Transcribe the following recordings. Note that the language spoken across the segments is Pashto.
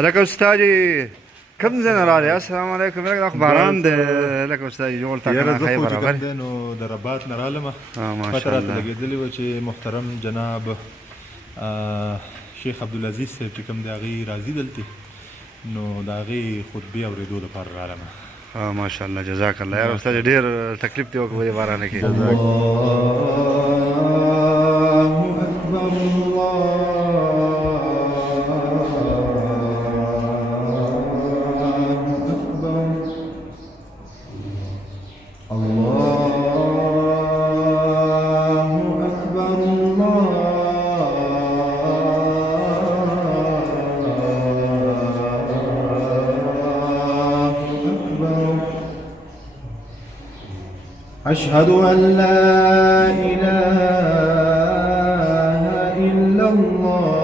لك استاذي كم زين راضي. السلام عليكم. لك اخباران لك استاذي جوړ تا یاره کنه زه خیر خو چې برابر کوم دی نو د رباط نه رالمه ماشاء پته راته الله. لګېدلې وه چې محترم جناب شیخ عبدالعزیز صاحب چې کوم دی هغې راځي دلته نو د هغې خطبې اورېدو لپاره رالمه. ماشاء الله جزاك الله. یار استاذ ډېر تکلیف دی وکړو دې بارانه کې. أشهد أن لا إله إلا الله.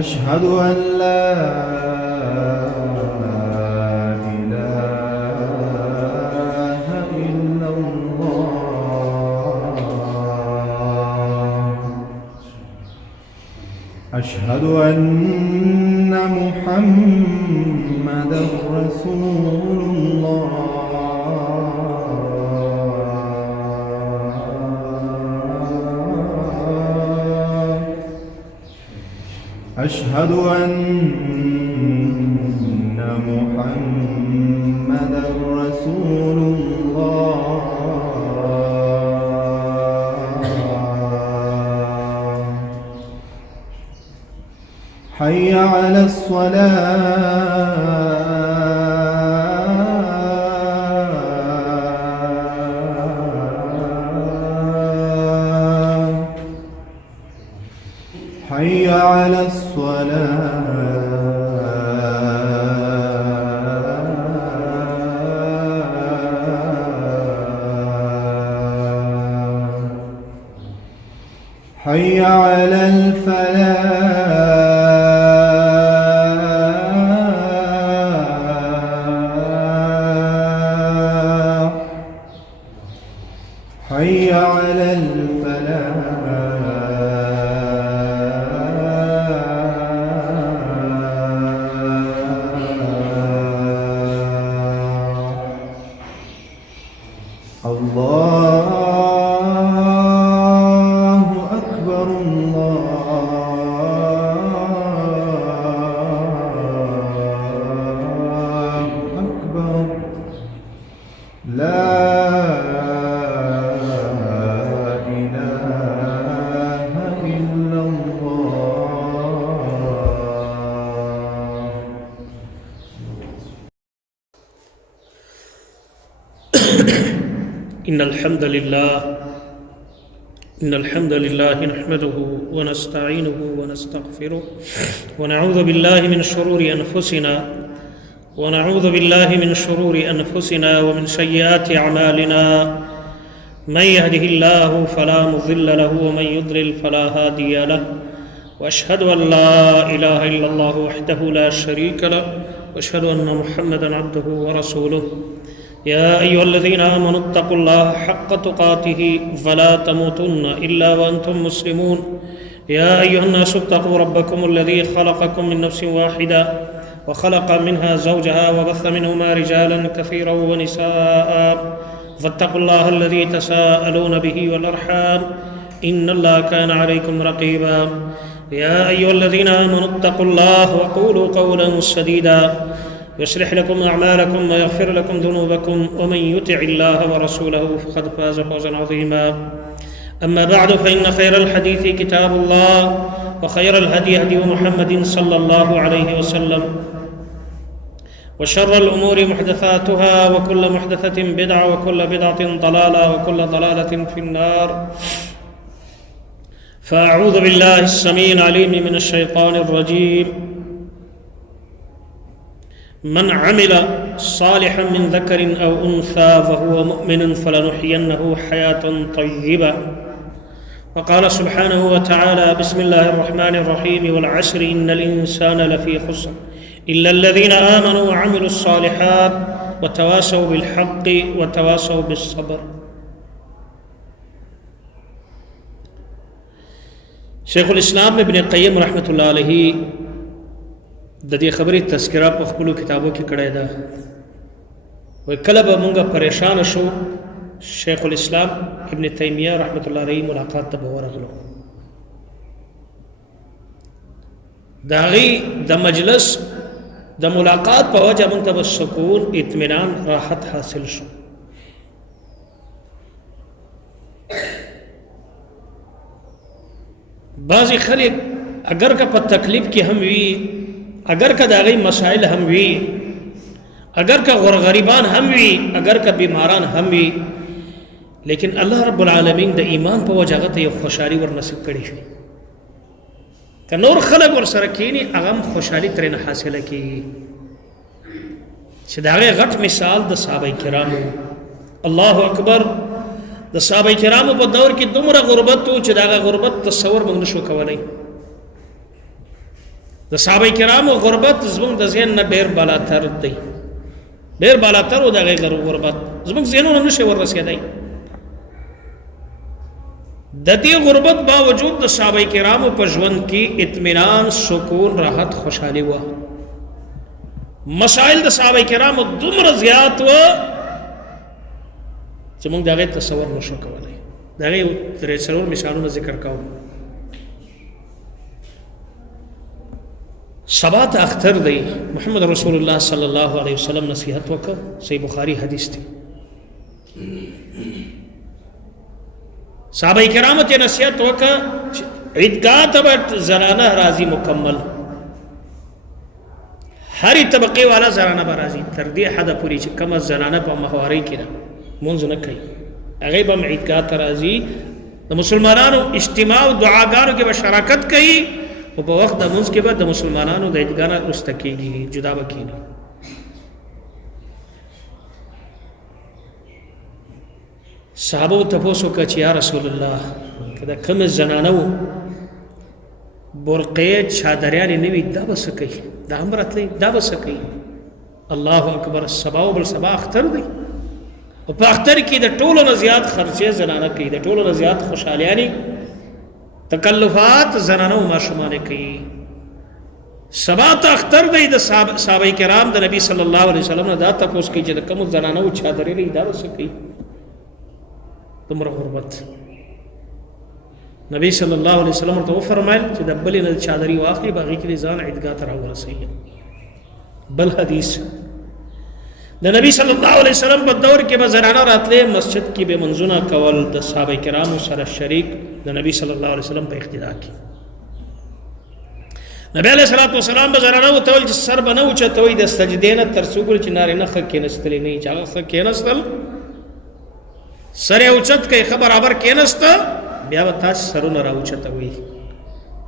أشهد أن لا إله إلا الله. أشهد أن محمدا رسول الله. أشهد أن محمدا رسول الله. حي على الصلاة. حي على الصلاة. حي على الفلاح. حي على الفلاح. الله أكبر. الله أكبر. لا إله إلا الله. إن الحمد لله نحمده ونستعينه ونستغفره ونعوذ بالله من شرور أنفسنا ومن سيئات أعمالنا. من يهده الله فلا مضل له ومن يضلل فلا هادي له. وأشهد أن لا إله إلا الله وحده لا شريك له وأشهد أن محمدا عبده ورسوله. يا أيها الذين آمنوا اتقوا الله حق تقاته فلا تموتن إلا وأنتم مسلمون. يا أيها الناس اتقوا ربكم الذي خلقكم من نفس واحدة وخلق منها زوجها وبث منهما رجالا كثيرا ونساء فاتقوا الله الذي تساءلون به والأرحام إن الله كان عليكم رقيبا. يا أيها الذين آمنوا اتقوا الله وقولوا قولا سديدا يصلح لكم أعمالكم ويغفر لكم ذنوبكم ومن يطع الله ورسوله فقد فاز فوزا عظيما. أما بعد فإن خير الحديث كتاب الله وخير الهدي هدي محمد صلى الله عليه وسلم وشر الأمور محدثاتها وكل محدثة بدعة وكل بدعة ضلالة وكل ضلالة في النار. فأعوذ بالله السميع العليم من الشيطان الرجيم. من عمل صالحا من ذكر أو أنثى وهو مؤمن فلنحيينه حياة طيبة. وقال سبحانه وتعالى بسم الله الرحمن الرحيم والعصر إن الإنسان لفي خسر إلا الذين آمنوا وعملوا الصالحات وتواصوا بالحق وتواصوا بالصبر. شیخ الاسلام ابن قیم رحمت الله علیه د دې خبرې تذکرہ په خپل کتابو کې کړی ده. وای کله به مونږه پریشان شو شیخ الاسلام ابن تیمیه رحمت الله علیه ملاقات ته ورغلو. د هغې د مجلس د ملاقات په وجه مونږ ته به سکون اطمینان راحت حاصل شو. بعضی خلک اگر که په تکلیف کې هم وي، اگر که د هغې مسائل هم وي، اگر که غریبان هم وي، اگر که بیماران هم وي، لیکن الله رب العالمین د ایمان په وجه هغه ته یو خوشحالي ور نصیب کړې شي. که نور خلک ورسره کښېني هغه هم خوشحالي ترېنه حاصله کېږي. چې د هغې غټ مثال د صحابه کرامو. الله اکبر. د صحابه کرامو په دور کې دومره غربت و چې د هغه غربت تصور موږ نشو کولی. د صحابه کرامو غربت زموږ د ذهن نه ډېر بالاتر دی، ډېر بالاتر و د هغې غربت زموږ ذهنونه نشي وررسېدی. د دې غربت باوجود د صحابه کرامو په ژوند کې اطمینان، سکون، راحت، خوشحالي وه. مسائل د صحابه کرامو دومره زیات وه چې موږ د هغې تصور نشو کولی. د هغې درې څلور مثالونه ذکر کوم. سبا ته اختر دی. محمد رسول الله صلی الله علیه وسلم نصیحت وکړ. صحیح بخاری حدیث دی. صحابه کرامو ته نصیحت وکړه چې عیدګاه ته به زنانه راځي مکمل، هرې طبقې والا زنانه به راځي تر دې حده پورې چې کومه زنانه په ماهوارۍ کې ده مونځ نه کوي، هغې به هم عیدګاه ته راځي. د مسلمانانو اجتماع او دعاګانو کې به شراکت کوي، او په وخت د مونځ کې به د مسلمانانو د عیدګاه نه وروسته کېږي، جدا به کېږي. صحابو تپوس وکړه چې یا رسول الله که د کومې زنانه و برقې چادریانې نه وي دا به څه کوي؟ دا هم راتلی دا به څه کوي؟ الله اکبر. سبا و بل سبا اختر دی، او په اختر کې د ټولو نه زیات خرچې زنانه کوي، د ټولو نه زیات خوشحالیانې تکلفات زنانه و ماشومانې کوي. سبا ته اختر دی. د صحابه کرام د نبی صلی الله علیه وسلم نه دا تپوس کوي چې د کومو زنانه و چادرې لري دا به څه کوي؟ دومره غربت. نبی صلی الله علیه وسلم ورته وفرمایل چې د بلې نه چادري واخلي، په هغې کې دې ځان عیدګاه ته راورسوي. بل حدیث د نبی صلی الله علیه وسلم په دور کې به زنانه راتلې، مسجد کې به منځونه کول د صحابه کرامو سره شریک د نبی صلی الله علیه وسلم په اقتدا کې. نبی علیه الصلاة والسلام به زنانه ورته ویل چې سر به نه اوچتوئ د سجدې نه تر څو پورې چې نارینه ښه کېنستلی نه وي، چې هغه ښه کېنستل سر یې اوچت کړئ، ښه برابر کېنسته، بیا به تاسې سرونه را اوچتوئ.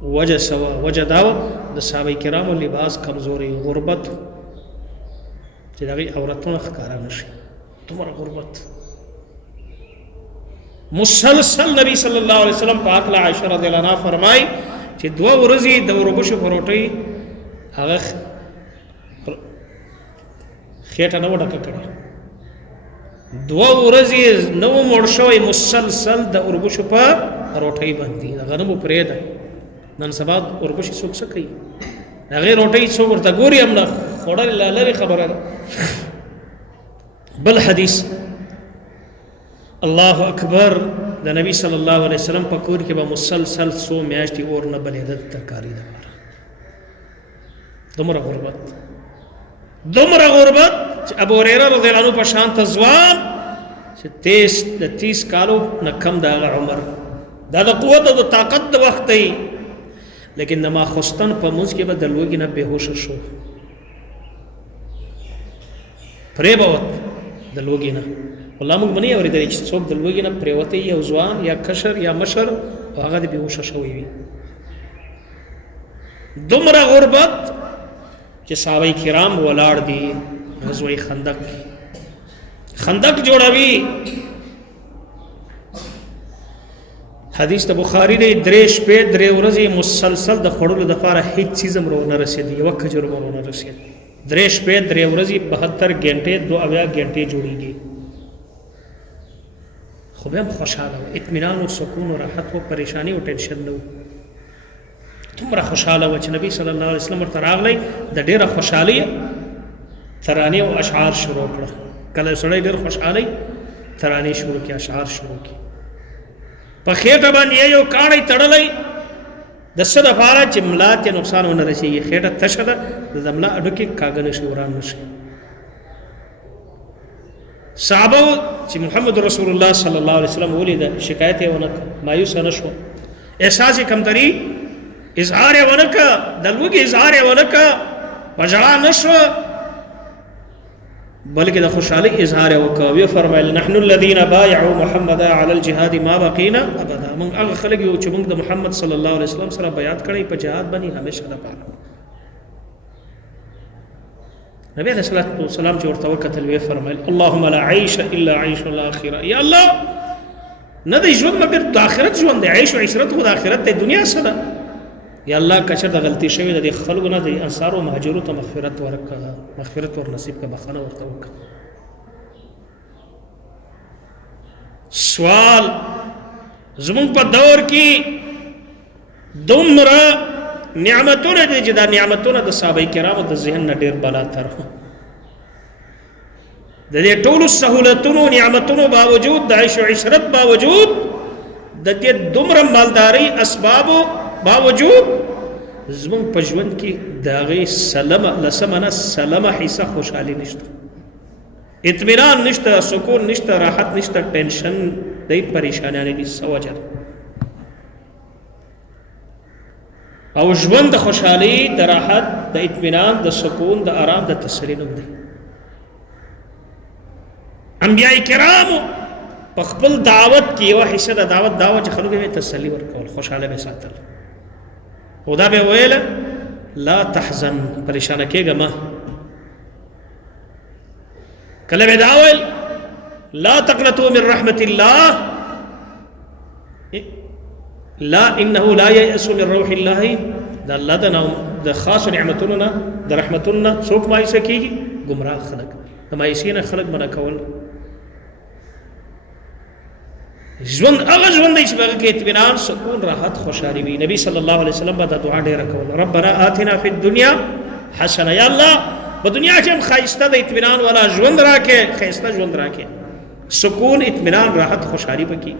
وجه څه وه؟ وجه دا وه د صحابه کرامو لباس کمزوري، غربت، چې د هغې عورتونه ښکاره نه شي، دومره غربت. مسلسل نبی صلی الله علیه وسلم په هکله عایشه رضی الله عنها فرمایي چې 2 ورځې د وربشو په روټۍ هغه خېټه نه وه ډکه کړې، 2 ورځې نه و مړ شوی، مسلسل د اوربشو په روټۍ باندې د غنمو پرېږده. نن سبا اوربشې څوک څه کوي؟ د هغې روټۍ څوک ورته ګوري هم نه، خوړل لا لرې خبره ده. بل حدیث الله اکبر. د نبی صلی الله علیه وسلم په کور کې به مسلسل 100 میاشتې اور نه بلېده د ترکاري دپاره. دومره غربت، دومره غربت چې ابو هریره رضی الله عنه په شانته ځوان چې 30 کالو نه کم د هغه عمر، دا د قوت او د طاقت د وخت دی، لیکن د ماخوستن په مونځ کې به د لوږې نه بېهوشه شو، پرېبوت د لوږې نه. والله موږ به نه یې اورېدلی چې څوک د لوږې نه پرېوتی، یو ځوان یا کشر یا مشر، او هغه د بېهوشه شوی وي. دومره غربت چې صحابه کرام ولاړ دي غزوه خندق جوړوي. حدیث د بخاری دی 3 شپې 3 ورځې مسلسل د خوړلو دپاره هیڅ څیز هم ورونه رسېدي، یوه کجور هم ورونه رسېد. 3 شپې 3 ورځې 72 غنټې 72 غنټې جوړېږي. خو بیا هم خوشحاله و، اطمینان و، سکون و، راحت و، پریشانی و، ټینشن نه و. دومره خوشاله و چې نبی صلی الله علیه وسلم ورته راغلی د ډېره خوشحالۍ ترانې او اشعار شروع کړه. کله سړی ډېر خوشحالۍ ترانې شروع کړي، اشعار شروع کړي. په خېټه باندې یو کاڼی تړلی د څه دپاره چې ملا ته نقصان ونه رسېږي. خېټه تشه ده، د ملا هډوکي کاږه نه شي، وران نه شي. صحابه چې محمد رسول الله صلی الله علیه وسلم ولیده شکایت یې ونه کړ، مایوسه نه شو، احساس یې کمتري اظهار یې ونه کړ، د لوږې اظهار یې ونه کړ، په ژړا نه شو، بلکې د خوشحالۍ اظهار یې وکړ. ویې فرمایل نحن الذین بایعوا محمدا علی الجهاد ما بقینا ابدا. موږ هغه خلک یو چې موږ د محمد صلی الله علیه وسلم سره بیعت کړی په جهاد باندې همیشه دپاره. نبی علیہ الصلوۃ والسلام چې ورته وکتل ویې فرمایل اللهم لا عیش الا عیش الاخره. یا الله نه دی ژوند مګر د آخرت ژوند دی، عیش او عشرت خو د آخرت دی، دنیا څه ده؟ یا الله کچر د غلطي شوې د خلکو نه د انصار او مهاجرو ته مغفرت ورکړه، مغفرت ور نصیب کړه، بخښنه ورته وکړه. سوال زمونږ په دور کې دومره نعمتونه دي چې دا نعمتونه د صحابه کرامو د ذهن نه ډېر بالاتر د دې ټولو سهولتونو نعمتونو باوجود د عیش او عشرت باوجود د دې دومره مالدارۍ اسبابو باوجود زمونږ په ژوند کې د هغې لسمه حصه خوشحالي نشته، اطمینان نشته، سکون نشته، راحت نشته، ټینشن دی، پریشانیانې دي. څه وجه او ژوند د خوشحالۍ، د راحت، د اطمینان، د سکون، د آرام، د تسلي نوم دی. انبیاء کرامو په خپل دعوت کې یوه حصه د دعوت دا وه چې خلکو به تسلي ورکول، خوشحاله به ساتل. او دا به ویله لا تحزن، پریشانه کېږه مه. کله به دا ویل لا تقنطوا من رحمت الله، لا انه لا یأس من روح الله. د الله د خاص نعمتونو نه د رحمتونو نه څوک مایوسه کېږي؟ ګمراه خلک. د مایوسۍ نه خلک منع کول. ژوند هغه ژوند دی چې په هغه کې اطمینان، سکون، راحت، خوشحالي وي. نبی صلی الله علیه وسلم به دا دعا ډېره کوله ربنا آتنا فی الدنیا حسنه. یا الله په دنیا کې هم ښایسته د اطمینان والا ژوند راکې، ښایسته ژوند راکې، سکون، اطمینان، راحت، خوشحالي پکې،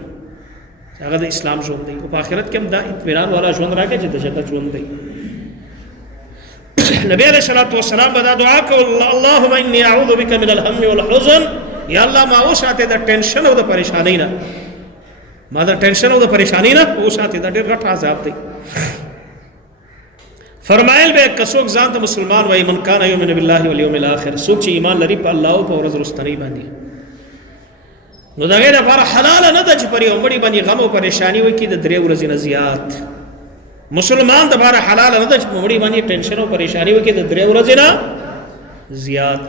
هغه د اسلام ژوند دی. او په آخرت کې هم دا اطمینان والا ژوند راکې چې د جنت ژوند دی. نبی علیہ الصلوۃ والسلام به دا دعا کوله اللهم انی اعوذ بک من الهم والحزن. یا الله ما وساته د ټینشن او د پریشانۍ نه، ما د ټینشن او د پریشانۍ نه وساته. دا ډېر غټ عذاب دی. فرمایل به که څوک ځان ته مسلمان وایي من کان یؤمن بالله والیوم الاخر، څوک چې ایمان لري په الله او په ورځ وروستنۍ باندې، نو د هغې دپاره حلاله نه ده چې پر یو مړي باندې غم او پریشاني وکړي د 3 ورځې نه زیات. مسلمان دپاره حلاله نه ده چې په مړي باندې ټینشن او پریشاني وکړي د 3 ورځې نه زیات.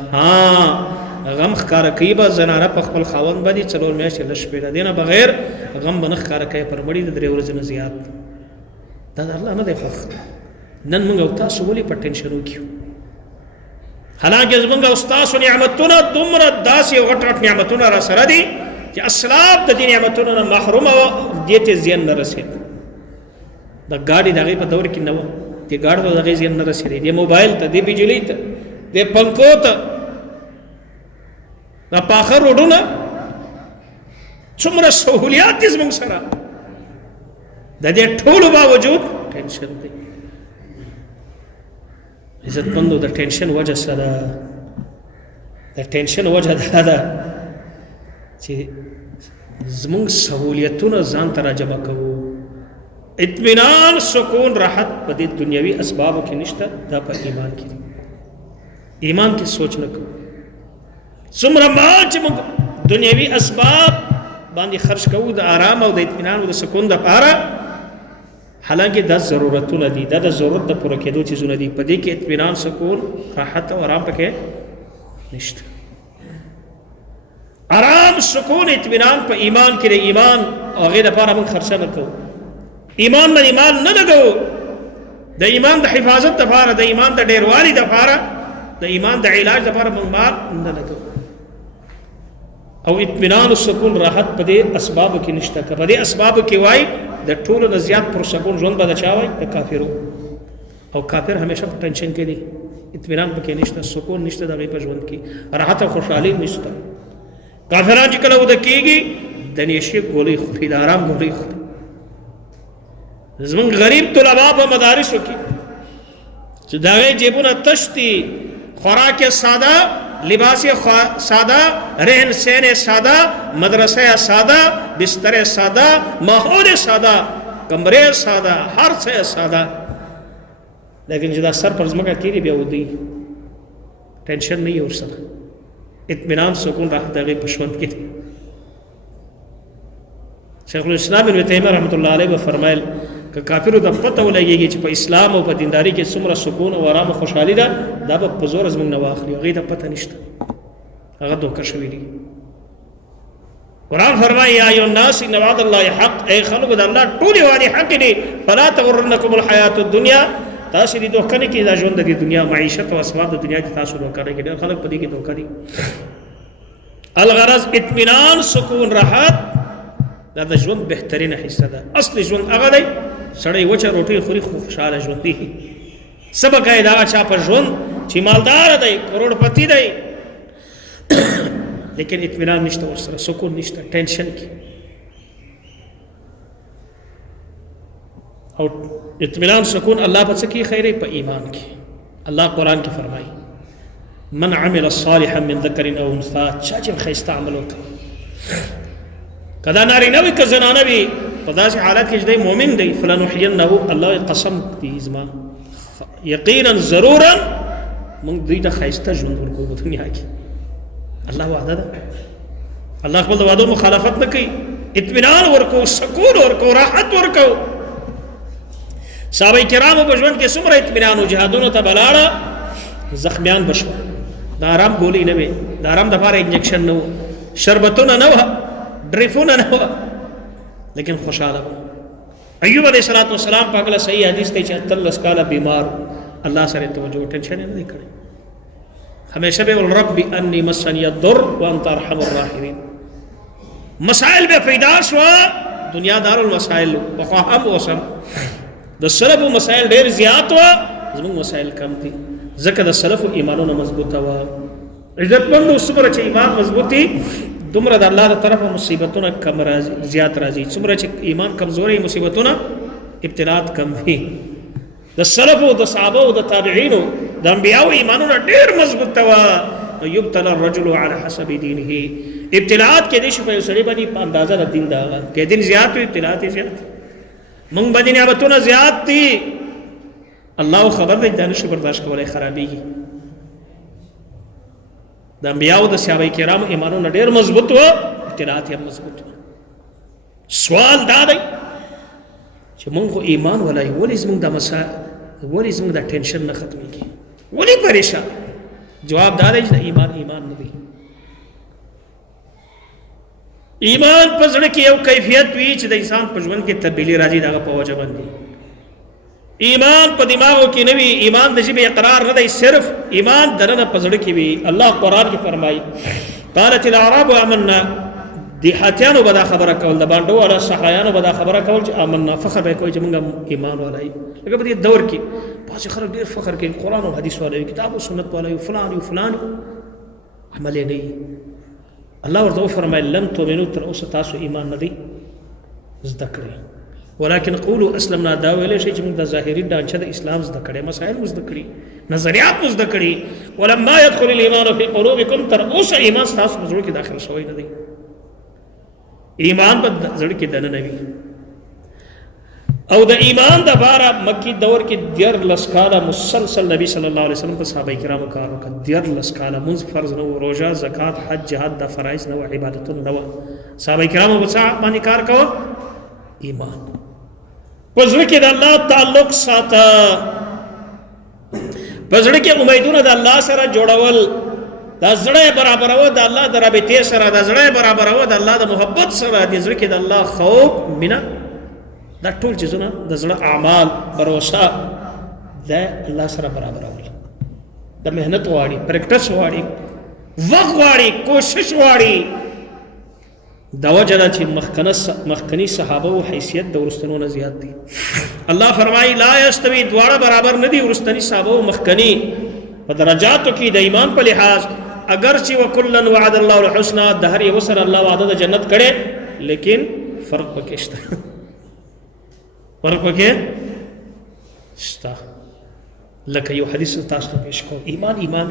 غم ښکاره کوي به زنانه په خپل خاوند باندې 4 میاشتې لږ شپې، د دې نه بغیر غم به نه ښکاره کوي پر مړي د 3 ورځې نه زیات. دا د الله نه دی خوښ. نن موږ او تاسو ولې په ټینشنو کې یو؟ حالانکه زموږ او ستاسو نعمتونه دومره داسې یو غټ غټ نعمتونه را سره دي چې اسلاف د دې نعمتونو نه محرومه وه، دې ته زیان نه رسېد. د ګاډي د هغې په دور کې نه وه، دې ګاډو ته د هغې زیان نه رسېدی، دې موبایل ته، دې بجلۍ ته، دې پنکو ته، دا پاخه روډونه، څومره سهولیات دي زموږ سره، د دې ټولو باوجود ټینشن دی. عزتمندو د ټینشن وجه سره، د ټینشن وجه دا ده چې زموږ سهولیتونه ځان ته راجمع کوو. اطمینان، سکون، راحت په دې دنیوي اسبابو کې نشته، دا په ایمان کې دی. ایمان کې سوچ نه کوو. څومره مال چې موږ دنیوي اسباب باندې خرج کوو د آرام او د اطمینان او د سکون دپاره، حالانکه دا ضرورتونه دي، دا د ضرورت د پوره کېدو څیزونه دي. په دې کې اطمینان، سکون، راحت او آرام پکې نشته. آرام، سکون، اطمینان په ایمان کې دی. ایمان او هغې دپاره موږ خرچه نه کوو. ایمان باندې مال نه لګوو. د ایمان د حفاظت دپاره، د ایمان د ډېروالي دپاره، د ایمان د علاج دپاره موږ مال نه لګوو. او اطمینان او سکون، راحت په دې اسبابو کې نشته. که په دې اسبابو کې وای د ټولو نه زیات پرسکون ژوند به د چا وای؟ د کافرو. او کافر همیشه په ټینشن کې دی اطمینان پکې نشته سکون نشته د هغې په ژوند کې راحت او خوشحالي نشته کافران چې کله وده کېږي د نیشې ګولۍ خوري د آرام ګولۍ خوري زمونږ غریب طلبا په مدارسو کې چې د هغې جیبونه تش دي خوراک ساده لباس ساده رہن سہن ساده مدرسه ساده بستر ساده ماحول ساده کمرے ساده هر څه ساده لیکن چې دا سر پر ځمکه کېږي بیا ودی ټینشن نه وي ورسره اطمینان سکون راحت د هغې په ژوند کې شیخ الاسلام ابن تیمیه رحمت الله علیه به فرمایل که کافرو ته پته ولګېږي چې په اسلام او په دینداري کې څومره سکون او آرام او خوشحالي ده دا به په زور زموږ نه واخلي هغې ته پته نشته هغه دوکه شوي دي قرآن فرمایي یا ایها الناس ان وعد الله حق ای خلکو د الله ټولې وعدې حق دي فلا تغرنکم الحیات الدنیا تاسو دې دوکه نه کړئ دا ژوند د دنیا معیشت او اسباب د دنیا کې تاسو دوکه نه کړئ ډېر خلک په دې کې دوکه دي الغرض اطمینان سکون راحت دا د ژوند بهترینه حصه ده اصلي ژوند هغه دی سړی وچه روټۍ خوري خو خوشحاله ژوند دی سبق یې دا چا په ژوند چې مالدار دی کروڑپتی دی لیکن اطمینان نشته ورسره سکون نشته ټینشن کې او اطمینان سکون الله په څه کې خیر په ایمان کې الله قرآن کې فرمایي من عمل صالحا من ذکر او انثى چا چې ښایسته عمل وکړي کدا نارینه وي که زنانه وي په داسې حالت کې چې دی مؤمن دی فلنحینه الله قسم دی زما یقینا ضرورا موږ دوی ته ښایسته ژوند ورکوو په دنیا کې الله وعده ده الله خپل د وعدو مخالفت نه کوي اطمینان ورکوو سکون ورکوو راحت ورکوو صحابه کرامو په ژوند کې څومره اطمینان و جهادونو ته به لاړه زخمیان به شول د آرام ګولۍ نه وې د آرام دپاره انجکشن نه و شربتونه نه وه ډریفونه نه وه لیکن خوشحاله و ایوب علیه السلام په هکله صحیح حدیث دی چې 18 کاله بیمار الله سره توجه ټینشن یې نه دی کړی همیشه به ویل رب انی مسنی الضر وانت ارحم الراحمین مسائل به پیدا شوه دنیا دار المسائل پخوا هم اوسم د سلفو مسائل ډېر زیات وه زموږ مسائل کم دي ځکه د سلفو ایمانونه مضبوطه وه عزتمندو څومره چې ایمان مضبوط دي دومره د الله د طرفه مصیبتونه کم راځي زیات راځي څومره چې ایمان کمزوري مصیبتونه ابتلاات کم وي د سلفو د صحابه او د تابعینو د انبیاو ایمانونه ډېر مضبوط وه یبتلى الرجل على حسب دینه ابتلاات کې دي چې په یو سړي باندې په اندازه د دین د هغه کې دین زیات وي ابتلاات یې زیات موږ باندې نعمتونه زیات دي الله خبر دی دا نشي برداشت کولی خرابېږي د انبیاو د صحابه کرامو ایمانونه ډېر مضبوط وه ابتلاات یې مضبوط وه سوال دا دی چې موږ خو ایمان ولای ولې زموږ د ولې زموږ د ټینشن نه ختمېږي ولې پریشان جواب دا دی چې د ایمان نه دی ایمان په زړه کې یو کیفیت وي چې د انسان په ژوند کې تبدیلي راځي د هغه په وجه باندې ایمان په دماغو کې نه وي ایمان د ژبې اقرار نه دی صرف ایمان دننه په زړه کې وي الله قرآن کې فرمایي قالت الاعراب آمنا دیحاتیانو به دا خبره کول د بانډو والا صحرایانو به دا خبره کول چې آمنا فخر به کوي چې موږ ایمان والا یو لکه په دې دور کې بعضې خلک ډېر فخر کوي قرآن او حدیث والا یو کتاب او سنت والا یو فلان یو فلان عمل یې نه وي الله ورته وفرمایل لن تؤمنوا تر اوسه تاسو ایمان نه دی زده کړی ولكن قولوا اسلمنا دا ویلی شي چې موږ د ظاهري ډانچه د اسلام زده کړی مسایل مو زده کړي نظریات مو زده کړي ولما يدخل الايمان في قلوبكم تر اوسه ایمان ستاسو په زړه کې داخل شوی نه دی ایمان په زړه کې دننه وي او د ایمان د باره مکی دور کې 14 کاله مسلسل نبی صلی الله علیه وسلم په صحابه کرامو کار وکړ 14 کاله منځ فرض نه و روژه زکات حج جهاد د فرایض نه و عبادتونه نه و صحابه کرامو په څه باندې کار کوه ایمان په زړه کې د الله تعلق ساته په زړه کې امیدونه د الله سره جوړول دا زړه برابرول د الله د رابطې سره دا زړه برابرول د الله د محبت سره د زړه کې د الله خوف مینه دا ټول چیزونه د زړه اعمال بروسه د الله سره برابرول د مهنت غواړي پریکټس غواړي وخت غواړي کوشش غواړي دا وجه ده چې مخکنی صحابه او حیثیت د ورستنو نه زیات دي. الله فرمایي لا یستوی، دواړه برابر نه دي ورستنی صحابه او مخکنی په درجاتو کې د ایمان په لحاظ. اگر چې وکلن وعد الله الحسنى، د هر یو سره الله وعده د جنت کړي، لیکن فرق پکې شته. فرق پکې شته. لکه یو حدیث تاسو ته پیش کوم، ایمان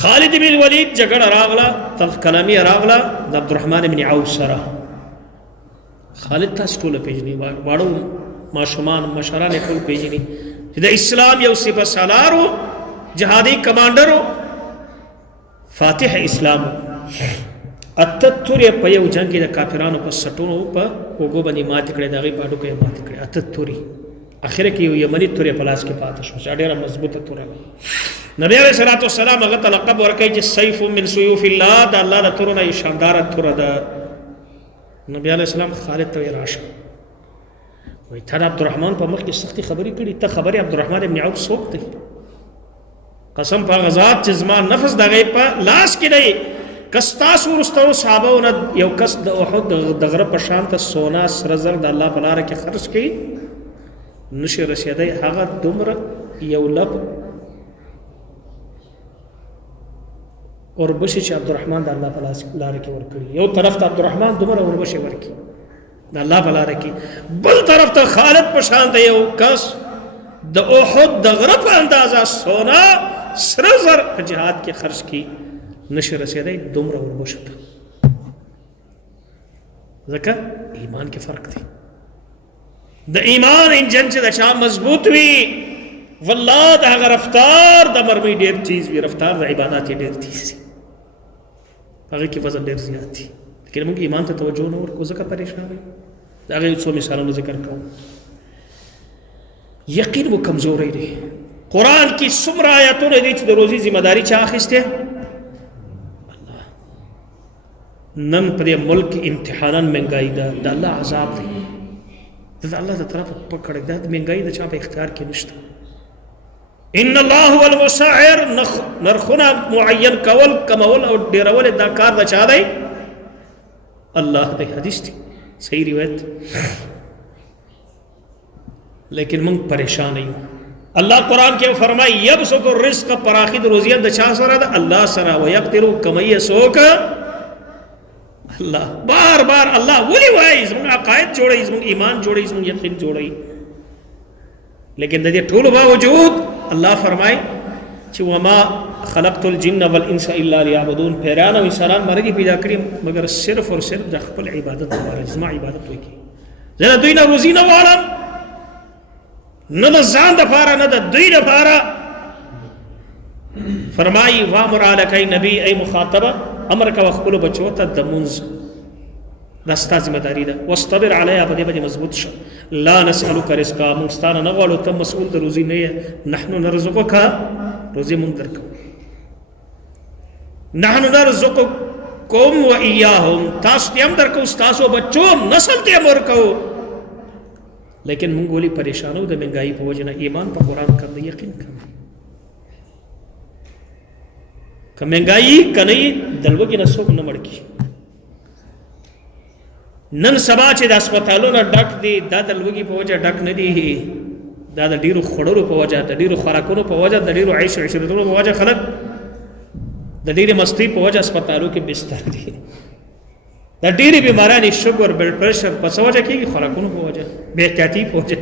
خالد بن ولید جګړه راغله، تلخ کلامی راغله د عبدالرحمن بن عوف سره. خالد تاسو ټول پیژنئ، واړو ماشومان مشران ټول پیژنئ چې د اسلام یو سپه سالارو، جهادي کمانډرو، فاتح اسلام. اتتوري په یو جنگ کې د کافرانو په سټونو په وګو باندې مات کړي، دغه باډو کې مات کړي. اتتوري اخر کې یو یمنی توري په لاس کې پاتې شو، ډېره مضبوطه توره. نبی علیہ الصلوۃ والسلام هغه ته لقب ورکړي چې سیف من سیوف الله، د الله د تورو نه شاندار توره ده. نبی علیہ السلام خالد ته راشه وای ته عبدالرحمن په مخ کې سختي خبرې کړي، ته خبرې عبدالرحمن ابن عوف څوک دی؟ قسم په غزاد چې زما نفس دغه په لاس کې دی. کستاسو ورستو صحابهونه یو کس د احد د غره په شان ته سونا سره زر د الله په لار کې خرج کړي، نشي رسیدای هغه دومره یو لب اوربشي چې عبدالرحمن د الله په لار کې ورکړي. یو طرف ته عبدالرحمن دومره اوربشي ورکړي د الله په لار کې، بل طرف ته خالد په شان ته یو کس د احد د غره په اندازه سونا سره زر په جهاد کې خرج کړي، نشي رسیدای دومره اوربشي ته. ځکه ایمان کې فرق دی. د ایمان انجن چې د چا مضبوط وي، والله د هغه رفتار د مرمۍ ډېر تیز وي، رفتار د عبادات یې ډېر تیز وي، هغه کې وزن ډېر زیات دي. لیکن موږ ایمان ته توجه نه ورکوو، ځکه پریشان یو. د هغې څو مثالونه ذکر کوم. یقین مو کمزوری دی. قرآن کې څومره آیاتونه دي چې د روزي ذمه داري چا اخیستې؟ الله. نن په دې ملک امتحانا مهنګایي ده، د الله عذاب دی، د الله د طرفه پکړه ده. د مهنګایي د چا په اختیار کې نشته. ان الله هو المسعر، نرخونه معین کول، کمول او ډیرول دا کار د چا دی؟ الله دی. حدیث دی، صحیح روایت. لیکن موږ پریشان یو. الله قرآن کې فرمایي یبسط الرزق، پراخي د روزیان د چا سره ده؟ الله سره. ويقدر کمی سوک الله. بار بار الله ولی وایي زموږ عقاید جوړوي، زموږ ایمان جوړوي، زموږ یقین جوړوي. لیکن د دې ټولو باوجود الله فرمایي چې وما خلقت الجن والانس الا ليعبدون، پیران او انسانان مرګي پیدا کړی مگر صرف اور صرف د خپل عبادت لپاره، زما عبادت وکړي. زه دوی نه روزي نه غواړم، نه د ځان دپاره نه د دوی دپاره. فرمایي وامر اهلک ای نبی، ای مخاطبه امر کوه خپلو بچو ته د مونځ، دا ستا ذمه داري ده. واصطبر علیها، په دې باندې مضبوط شه. لا نسألک رزقا، موږ ستا نه غواړو، ته مسؤول د روزي نه یې. نحن نرزقک، روزي موږ درکو. نحن نرزقکم و ایاهم، تاسو ته هم درکو، ستاسو بچو نسل ته هم ورکو. لیکن موږ ولې پریشانو؟ د مهنګایي په وجه نه. ایمان په قرآن کم دی، یقین کم. که مهنګایي که نه وي، د لوږې نه څوک نه مړ کېږي. نن سبا چې د هسپتالونه ډک دي، دا د لوږې په وجه ډک نه دي، دا د ډېرو خوړلو په وجه، د ډېرو خوراکونو په وجه، د ډېرو عیش عشرتونو په وجه خلک د ډېرې مستۍ په وجه هسپتالو کې بستر دي. د ډېرې بیماریانې شوګر، بلډ پریشر په څه وجه کېږي؟ خوراکونو په وجه، بې احتیاطي په وجه.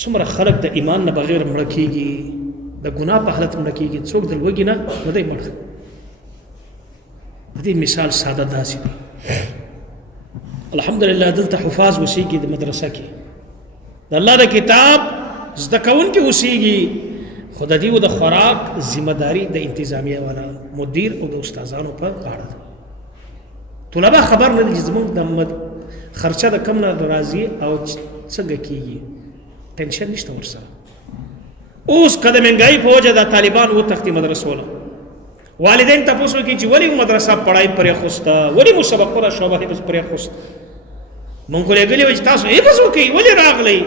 څومره خلک د ایمان نه بغیر مړه کېږي، د ګناه په حالت مړه کېږي. څوک د لوږې نه دی مړ. د دې مثال ساده داسې دی. الحمدلله دلته حفاظ اوسېږي د مدرسه کې، د الله د کتاب زده کوونکي اوسېږي، خو د دې د خوراک ذمه داري د انتظامیه والا مدیر او د استادانو په غاړه ده. طلبه خبر نه دي چې زموږ د خرچه د کم نه راځي او څنګه کېږي، ټینشن نشته ورسره. اوس که د مهنګایي په وجه د طالبان وتښتي مدرسو له، والدین تاسو کې چې ولی مدرسه پڑھائی پرې خوسته، ولی مو سبقونه شوبه حفظ پرې خوسته، مونږ لګلې و چې تاسو حفظ وکړئ، ولی راغلی؟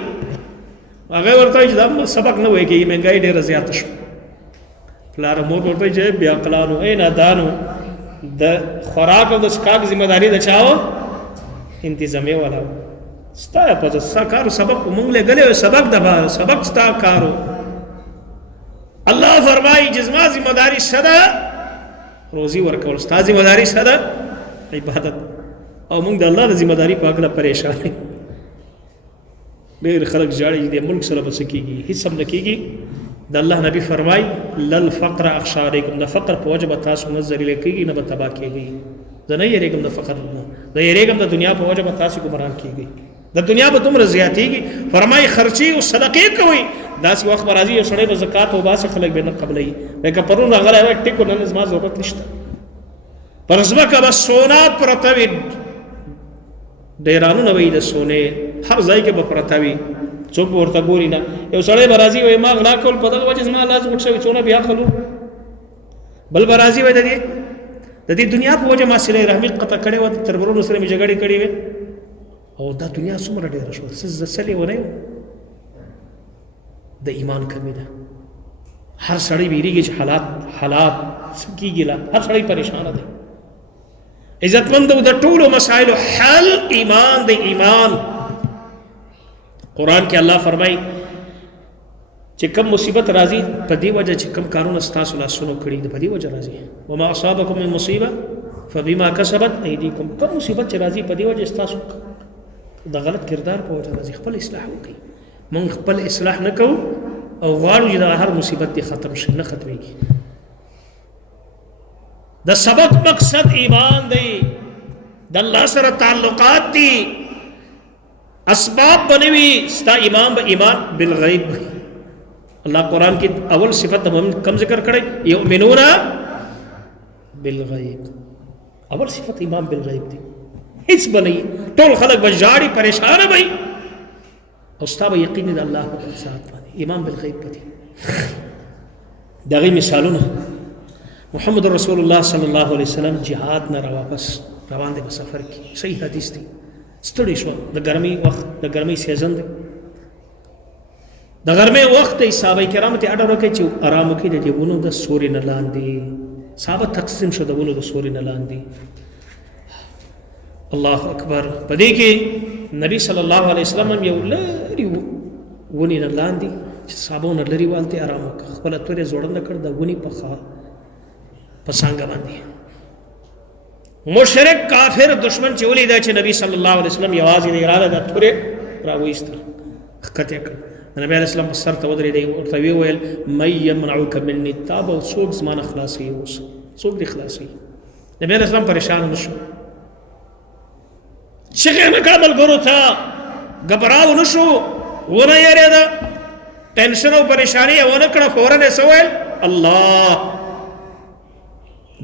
هغه ورته چې دا سبق نه وایي کې مهنګایي ډېره زیاته شو. پلار مور ورته چې بیا عقلانو اے نادانو د خوراک او د سکاک ذمہ داری د چاو انتظامی والا ستا په ځکه کارو سبق مونږ له غلې سبق د سبق ستا کارو الله فرمایي جزما ذمہ داری صدا روزي ورکول ستا ذمہ داری صدا عبادت او مونږ د الله د ذمہ داری په اړه پریشان یو ډېر خلک جاړي د ملک سره بس کیږي هیڅ هم نه کیږي د الله نبی فرمای لل فقر اخشى علیکم د فقر په وجه تاسو نظر لیکيږي نه به تبا کیږي زه نه یریږم د فقر نه زه یریږم د دنیا په وجه تاسو ګمران کیږي د دنیا به تمره زیاتیږي فرمای خرچي او صدقې کوي داس وخت راځي یو سړی د زکات او باسه خلک به نه قبلې وکه پرون غلا وای ټیکو نه نظم ضرورت نشته پر ځمکه بس سونا پرتوي ډیرانو نه وي د سونه هر ځای کې به پرتوي څوک ورته ګوري نه یو سړی برازي وای ما غلا کول په دغه وجه زما لاس وټشوي څونه بیا خلو بل برازي وای د دې دنیا په وجه ما سره رحمت قطع کړي و تر ورونو سره می جګړې کړي وي او دا دنیا څومره ډیره شو سلې ونه د ایمان کمی ده هر سړی ویریږي چې حالات کیږي لا هر سړی پریشان دی عزتمند د ټولو مسائل حل ایمان د ایمان قرآن کې الله فرمای چې کوم مصیبت راځي په دې وجه چې کوم کارونه ستاسو لاسونو کړی دي په دې وجه راځي وما اصابکم من مصیبه فبما کسبت ایدیکم کوم مصیبت چې راځي په دې وجه ستاسو د غلط کردار په وجه راځي خپل اصلاح وکړئ مونږ خپل اصلاح نه کوو او غواړو چې دا هر مصیبت دې ختم شي نه ختمېږي د سبق مقصد ایمان دی د الله سره تعلقات دي اسباب بنوي ستا ایمان به ایمان بالغیب الله قرآن کی اول صفت مومن کم ذکر کړي یؤمنون بالغیب اول صفت ایمان بالغیب دی هیڅ بنئ ټول خلک بجاړي پریشان وي او ستا به یقین د الله په ذات باندې ایمان بالغیب پدې دغه مثالونه محمد رسول الله صلی الله علیه وسلم جهاد نه را واپس روان دي په سفر کې صحیح حدیث دی ستړي شو د ګرمۍ وخت د ګرمۍ سیزن دی د ګرمۍ وخت صحابه کرام ته اډر وکړي چې آرام وکړي د دیونو د سوري نه لاندې صحابه تقسیم شو د ونو د سوري نه لاندې الله اکبر پدې کې نبی صلی الله علیه وسلم یو لري ونی نه لاندې چې صحابه نه لري والته آرام وکړ خپل تورې زوړند کړ د ونی په څنګه باندې مشرک کافر دشمن چې ولید چې نبی صلی الله علیه وسلم یوازې د اراده د تورې راوېستل خکته کړ نبی علیہ السلام سر ته ودرې دی ورته ویل مې يمنعک مني تاب او څوک زمانه خلاصي اوس څوک دې خلاصي نبی علیہ السلام پریشان نشو شیخ نه کابل ګورو تا غبراو نشو ونه یې دا ټینشن او پریشانی ونه کړه فورن سوال الله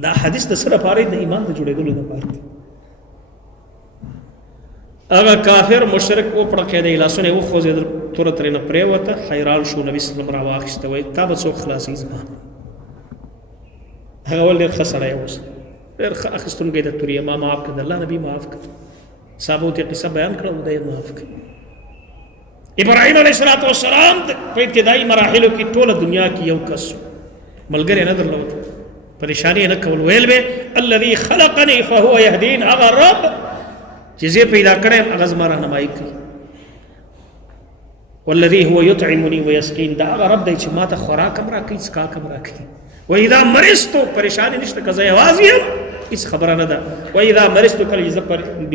دا حدیث د سره پاره د ایمان ته جوړېدل نه پاره هغه کافر مشرک او پړکې د لاسونه و خو زید تور تر نه پرې وته حیران شو نبی صلی الله علیه وسلم راواخسته وای تا به څوک خلاصي زما هغه ول ډېر خسره اوس ډېر اخستونګې د تورې ما معاف کړ الله نبی معاف کړ صحابو ته قصه بیان کړو دای معاف کړ ابراهيم عليه السلام په ابتدایي مراحلو کې ټوله دنیا کې یو کس ملګری نه درلود پریشانی نه کول ویل به الذي خلقني فهو يهدين هغه رب چې زه پیدا کړم هغه زما راهنمایي کوي والذي هو يطعمني ويسقين دا هغه رب دی چې ما ته خوراک هم راکوي څښاک هم راکوي واذا مرضت پریشانی نشته که زه یوازې یم هیڅ خبره نه ده واذا مرضت کله چې زه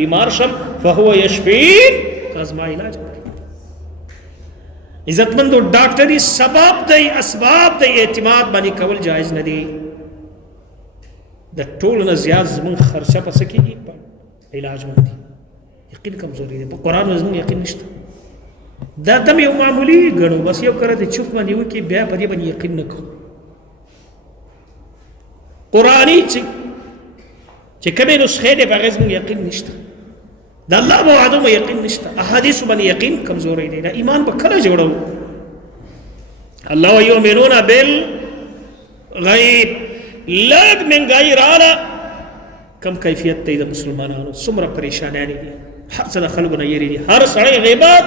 بیمار شم فهو يشفين زما علاج کوي عزتمندو ډاکټري سبب دی اسباب دی اعتماد باندې کول جایز نه دی د ټولو نه زیات زموږ خرچه پس کېږي په علاج باندې یقین کمزوري دی په قرآن زموږ یقین نشته دا تم یو معمولی ګڼو بس یو کړه د چوپ باندې وکړي بیا په دې باندې یقین نه کوو قرآني چې کومې نسخې دی په هغې زموږ یقین نشته د الله په وعدو مو یقین نشته احادیثو باندې یقین کمزوری دی دا ایمان به کله جوړو الله یؤمنون بالغیب لږ منګایي راله کم کیفیت دی د مسلمانانو څومره پریشانیانې دي هر څه د خلکو نه یېرې دي هر سړی غیبت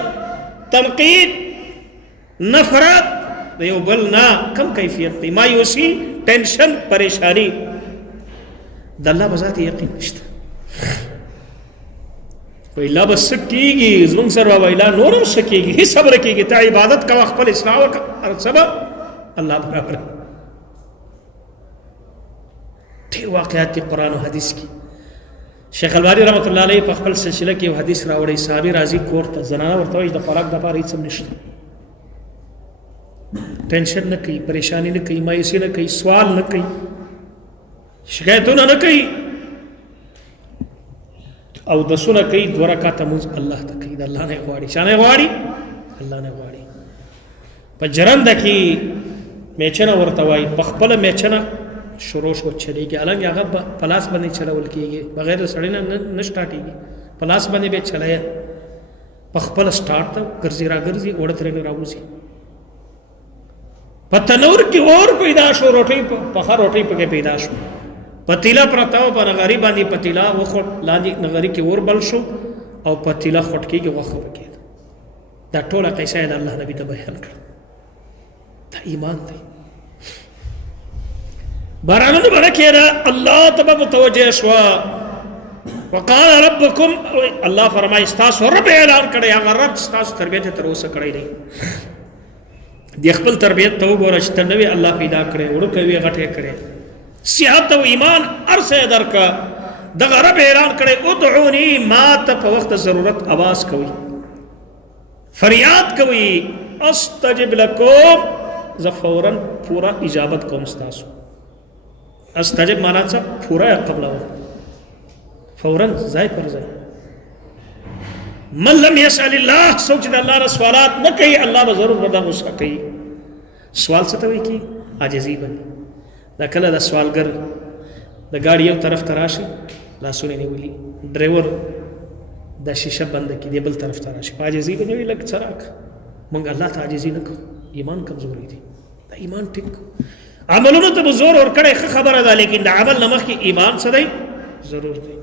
تنقید نفرت د یو بل نه کم کیفیت دی مایوسي ټینشن پریشانی د الله په ذات یقین نشته وای لا بس کیږي زمونږ سره وای لا نورم سکیږي هیڅ صبر کیږي ته عبادت کا خپل اصلاح وکړه سبب الله برابر ډېر واقعات دي قرآن او حدیث کې شیخ البانی رحمت الله علیه په خپل سلسله کې یو حدیث راوړی صحابي راځي کور ته زنانه ورته وایي د خوراک دپاره هېڅ هم نشته ټینشن نه کوي پریشانی نه کوي مایوسي نه کوي سوال نه کوي شکایتونه نه کوي او دسونه کوي 2 رکعاته مونځ الله ته کوي د الله نه غواړي چا نه غواړي الله نه غواړي په جرنده کې میچنه ورته وایي په خپله میچنه شروع شو چلیږي الان هغه په لاس باندې چلول کېږي بغیر د سړي نه سټارټېږي په لاس باندې به چلایه په خپله سټارټ ته ګرځي راګرځي اوړه ترېنه راوځي په تنور کې اور پیدا شو روټۍ پخه روټۍ پکې پیدا شو پتیلا پرته و په نغري باندې پتیلا وخوټ لاندې نغري کې اور بل شو او پتیلا خوټ کېږي غوښه پکې دا ټوله قصه د الله نبي ته بیان کړه دا ایمان دی بارانونه به نه کېده الله ته به متوجه شوه وقال ربکم الله فرمایي ستاسو رب اعلان کړی هغه رب ستاسو تربیت یې تر اوسه کړی دی د خپل تربیت ته وګوره چې ته نوې الله پیدا کړی وړوکی وې غټې کړی صحت او ایمان هر څه یې درکړه دغه رب اعلان کړی ادعوني ما ته په وخت ضرورت آواز کوئ فریاد کوئ استجب لکم زه فورا پورا اجابت کوم ستاسو استجب معنا څه پورا قبل فورا ځای پر ځای من لم يسأل الله سوچ د الله نه سوالات نه کوي الله به ضرور ورته غوسه کوي سوال څه ته وایي کی عاجزي باندې دا کله د سوالګر د ګاډي یو طرف ته راشي لاسونه نیولي ډرایور د شیشه بند کړي دی بل طرف ته راشي په عاجزي باندې وي لکه څراک موږ الله ته عاجزي نه کوو ایمان کمزوري دی دا ایمان ټیک عملونو ته زور ورکړی ښه خبره ده لیکن د عمل نه مخکې ایمان څه دی ضرور دی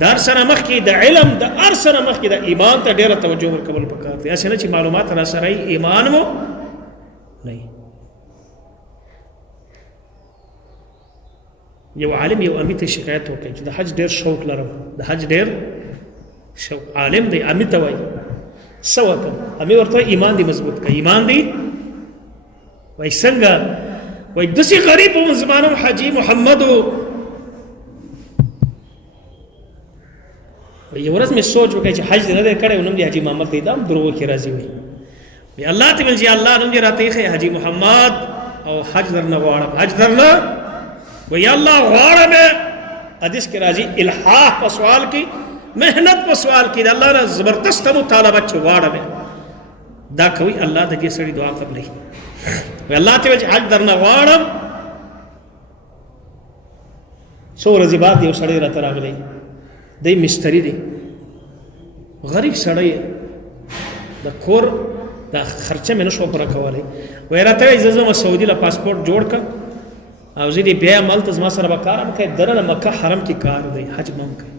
د هر سره مخکې د علم د هر سره مخکې د ایمان ته ډېره توجه ورکول پکار دی هسې نه چې معلومات را سره یي ایمان مو نه یو عالم یو امي ته شکایت وکړي چې د حج ډېر شوق لرم د حج ډېر شوق عالم دی امي ته وایي څه وکړم امي ورته ایمان دی مضبوط کړه ایمان دی وایي څنګه وایي داسې غریب وم زمانه حاجي محمد یو ورځ مې سوچ وکړی چې حج نه دی کړی نوم دی حاجي محمد دی دا هم دروغو کې راځي وایي الله ته ویل چې الله نوم دې راته ایښی حاجي محمد او حج درنه غواړم حج درنه وی الله غواړم حدیث کې راځي الحاح په سوال کې محنت په سوال کې د الله نه زبردست مطالبه چې غواړم دا کوي الله د دې سړي دعا قبلوي وی الله ته ویل چې حج درنه غواړم څو ورځې بعد یو سړی راته راغلی دی مستری دی غریب سړی د کور د خرچه مې نشو پوره کولی وایي راته وایي زه ځم سعودي له پاسپورټ جوړ کړه او زه دې بیا هلته زما سره به کار هم کوي دننه مکه حرم کې کار دی حج به هم کوي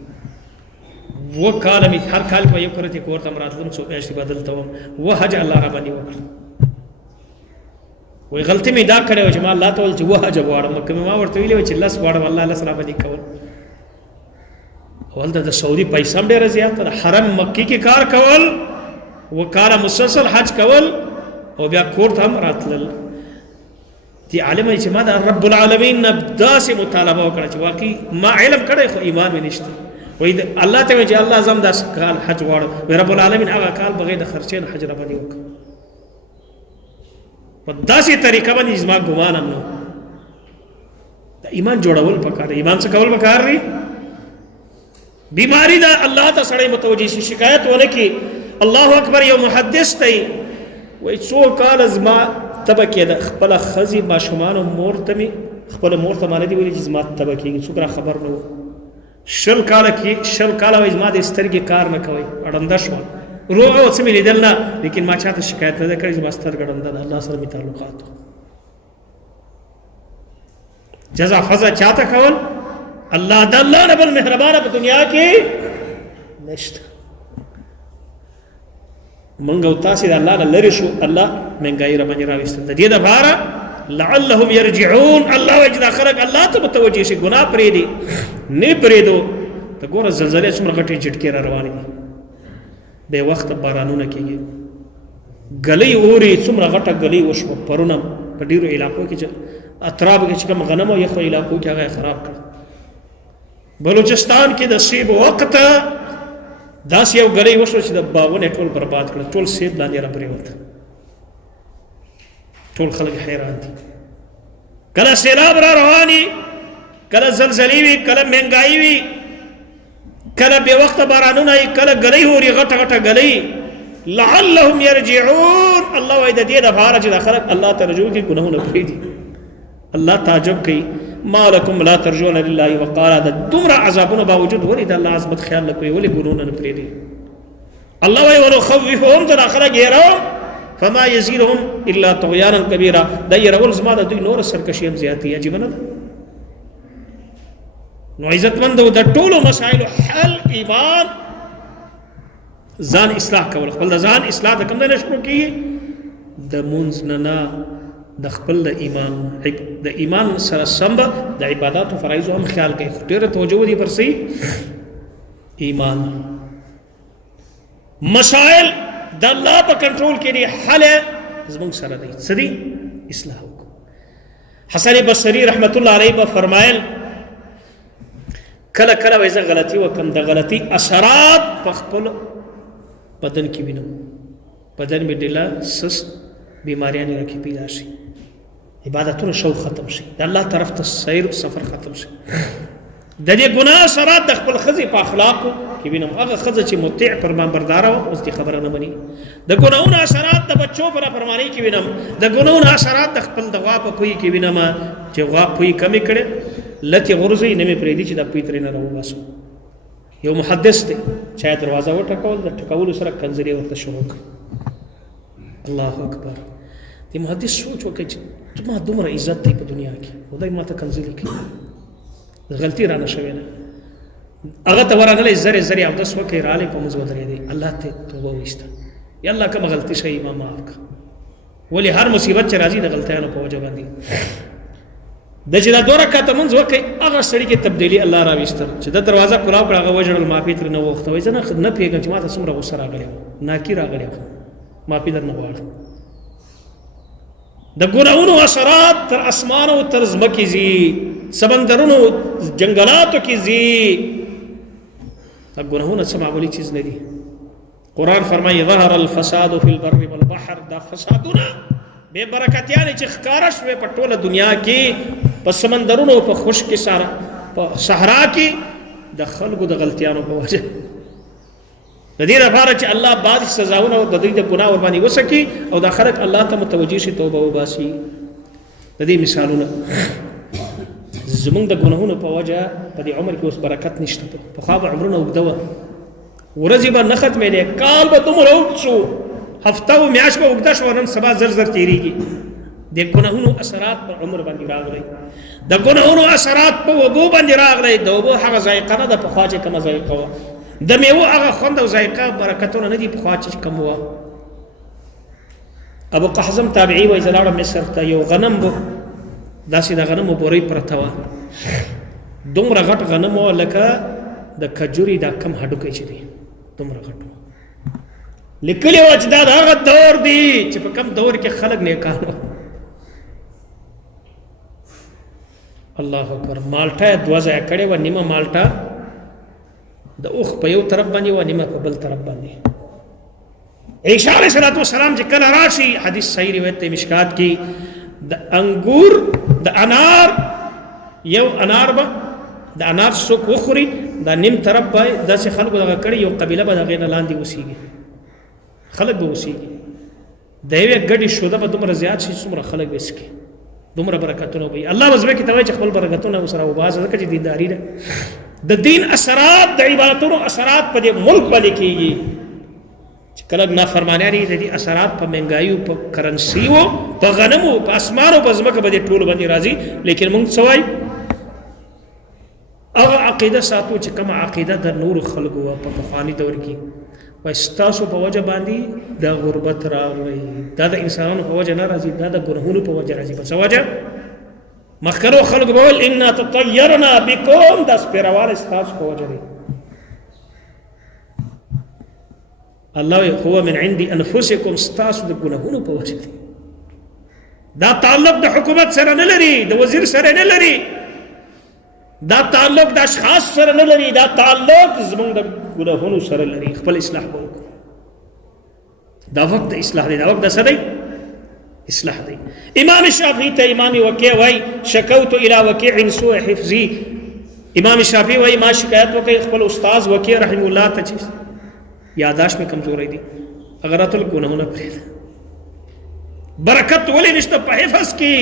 2 کاله مې هر کال په یو کرتې کور ته م راتلم څو میاشتې به دلته وم حج الله را باندې وکړه وایي غلطي مې دا کړې وه چې ما الله ته ویل چې حج غواړم نو که مې ما ورته ویلي وه چې 10 غواړم الله 10 را باندې کول ولته د سعودي پیسه هم ډېره زیاته ده حرم مکې کې کار کول 2 کاله مسلسل حج کول او بیا کور ته هم راتلل دی عالم چې ما د رب العالمین نه داسې مطالبه وکړه چې واقعي ما علم کړی خو ایمان مې نشته وایي الله ته وایي چې الله زه هم داسې کال حج غواړم وایي رب العالمین هغه کال بغیر د خرچې نه حج را باندې وکړه په داسې طریقه باندې زما ګمان هم نه د ایمان جوړول پکار دی ایمان څه کول پکار دی بیماری دا الله ته سړی متوجه شي شکایت ونه کړي الله اکبر یو محدث دی وایي 2 کاله زما تبه کېده خپله ښځې ماشومانو مور ته مې خپله مور ته ما نه دي ویلي چې زما تبه کېږي څوک را خبر نه و 20 کاله وایي زما د سترګې کار نه کوئ ړنده شوه روغه و څه مې لیدل نه لیکن ما چاته شکایت نه ده کړې زما سترګه ړنده ده الله سره مې تعلقات جزا فضا چاته کول الله د الله نه بل مهربانه په دنیا کې نشته موږ او تاسې د الله نه لرې شو الله مهنګایي را باندې راویسته د دې دپاره لعلهم يرجعون الله وجدا خلق الله ته متوجه شي ګناه پرې دي نه پرې دو ته ګوره زلزلې څومره غټې جټکې را روانې دي به وخت بارانونه کېږي غلې اوري څومره غټه غلې وشو پرونه په ډیرو علاقو کې چې اطراف کې چې کوم غنم او یخو علاقو کې هغه خراب کړ بلوچستان کې د سیب وخت داس یو غلې وشو چې د باغونه ټول برباد کړ ټول سیب لاندې را پریوت ټول خلک حیران دي کله سیلاب را رواني کله زلزلې وي کله مهنګایي وي کله به وخت بارانونه وي کله غلې هوري غټه غټه غلې لعلهم يرجعون الله وای د دې د بهار چې د خلق الله ترجو کې ګناهونه پرې دي الله تعجب کوي مالکم لا ترجون لله وقال د دومره عذابونو باوجود ولې د الله عظمت خیال نه کوي ولې ګناهونه نه پرې دي الله وای ونخوفهم ذل خلق يروا فما يزيدهم الا طغيانا كبيرا دا يرول زما د دوی نور سرکشي هم زیاتی عجیب نه ده نو عزتمند د ټولو مسائل حل ایمان ځان اصلاح کول خپل د ځان اصلاح د کوم نه شروع کیږي د مونږ نه د خپل د ایمان سره سم د عبادت او فرایض هم خیال کوي ډېر توجه دي پر صحیح ایمان مسائل د الله په کنټرول کې دي حل زموږ سره دی سدي اصلاح حسن بصری رحمت الله علیه به فرمایل کله کله وایي غلطي وکم د غلطي اثرات په خپل بدن کې وینم بدن می ډیلا سست بیماریاں رکی پیدا شي عبادتونو شوق ختم شي د الله طرف ته سیر سفر ختم شي د دې ګناه سره د خپل خزي په اخلاق کې وینم هغه خزه چې مطیع فرمانبردار او اوس دې خبره نه مني د ګناهونو اثرات د بچو پر فرمانی کې وینم د ګناهونو اثرات د خپل دغه په کوی کې وینم چې غوا کوی کمی کړي لته غرزي نه مې پرې دي چې د پیتر نه راو باسو یو محدث دی چا دروازه وټکول د ټکولو سره کنځري ورته شروع کړ الله اکبر دی محدث سوچ وکړي چې ما دومره عزت دی په دنیا کې خدای ما ته کنځري کوي غلطی را نشوي نه هغه ته ورغله زری زری او د سوکې رااله په مزو درې دی الله ته توبه وسته یا الله کوم غلطی شي ما معاف کړه ولی هر مصیبت چې راځي د غلطیانو په وجه باندې د چې دا دوه رکعاته منځ وکړي هغه سړي کې تبدیلی الله راويستل چې د دروازه کلاو کړه هغه وجړل معافي تر نه وخت وای زنه نه پیګم چې ما ته څومره غوسه راغلی ناکی راغلی معافي در نه غواړم د ګناہوں اثرات تر اسمان او تر زمکې زی سمندرونو جنگلاتو کې زی د ګناہوں څه معمولی چیز نه دي قرآن فرمایي ظهر الفساد في البر والبحر دا فسادونه بے برکتیان چې ښکارا شوې په ټوله دنیا کې په سمندرونو په خشک سره په صحرا کې د خلکو د غلطیانو په وجه د دې لپاره چې الله بعض سزاونه د دوی د ګناه ور باندې وسکي او د خلک الله ته متوجي شي توبه وباسي د دې مثالونه زمونږ د ګناهونو په وجه په دې عمر کې اوس برکت نشته په خو به عمرونه وګدوه ورځې به نه ختمې دي کال به دومره اوږد شو هفته او میاشت به اوږده شو نن سبا زر زر تېرېږي د ګناهونو اثرات په عمر باندې راغلی د ګناهونو اثرات په اوبو باندې راغلی د اوبو هغه ذایقه نه ده پخوا چې کومه ذایقه وه د میوه هغه خوند او ذایقه برکتونه نه دي پخوا چې کوم وه ابو قحزم تابعي وایي زه لاړم مصر ته یو غنم به داسې د غنمو بورۍ پرته وه دومره غټ غنم وه لکه د کجوري دا کم هډوکی چې دی دومره غټ وه لیکلی وه چې دا د هغه دور دی چې په کم دور کې خلک نیکان وه الله اکبر مالټه یې 2 ځایه کړې وه نیمه مالټه د اوښ په یو طرف باندې وه نیمه په بل طرف باندې عیسی علیه السلام چې کله راشي حدیث صحیح روایت دی مشکات کې د انګور د انار یو انار به د انار څوک وخوري دا نیم طرف به داسې خلکو دغه کړي یو قبیله به د هغې نه لاندې اوسېږي خلک به اوسېږي د یوې ګډې شوده به دومره زیات شي څومره خلک به څکي دومره برکتونه به وي الله به زمکې ته وایي چې خپل برکتونه ورسره وباسه ځکه چې دینداري ده د دین اثرات د عبادتونو اثرات په دې ملک باندې کېږي چې کله نافرمانیانې د دې اثرات په مهنګایو په کرنسیو په غنمو په اسمانو په ځمکه به دې ټولو باندې راځي لیکن موږ څه وایو هغه عقیده ساتو چې کومه عقیده د نور خلکو وه په پخواني دور کې وای ستاسو په وجه باندې دا غربت راغلی، دا د انسانانو په وجه نه راځي، دا د ګناهونو په وجه راځي. په څه وجه؟ مخکرو خلق به ویل انا تطیرنا بکم، دا سپیروالی ستاسو په وجه دی. الله هو من عند انفسکم، ستاسو د ګناهونو په وجه دی. دا تعلق د حکومت سره نه لري، د وزیر سره نه لري، دا تعلق د اشخاص سره نه لري، دا تعلق زمونږ د ګناهونو سره لري. خپل اصلاح وکړو، دا وخت د اصلاح دی، دا وخت د څه دی؟ اصلاح دی. امام شافعی ته امام وکیع وای شکوت الى وکیع سوء حفظی، امام شافعی وای ما شکایت وکړ خپل استاد وکیع رحم الله ته چې یاداشت میں کمزوری دی، اغرات الګناهونه پرېږده. برکت ولی نشته په حفظ کې،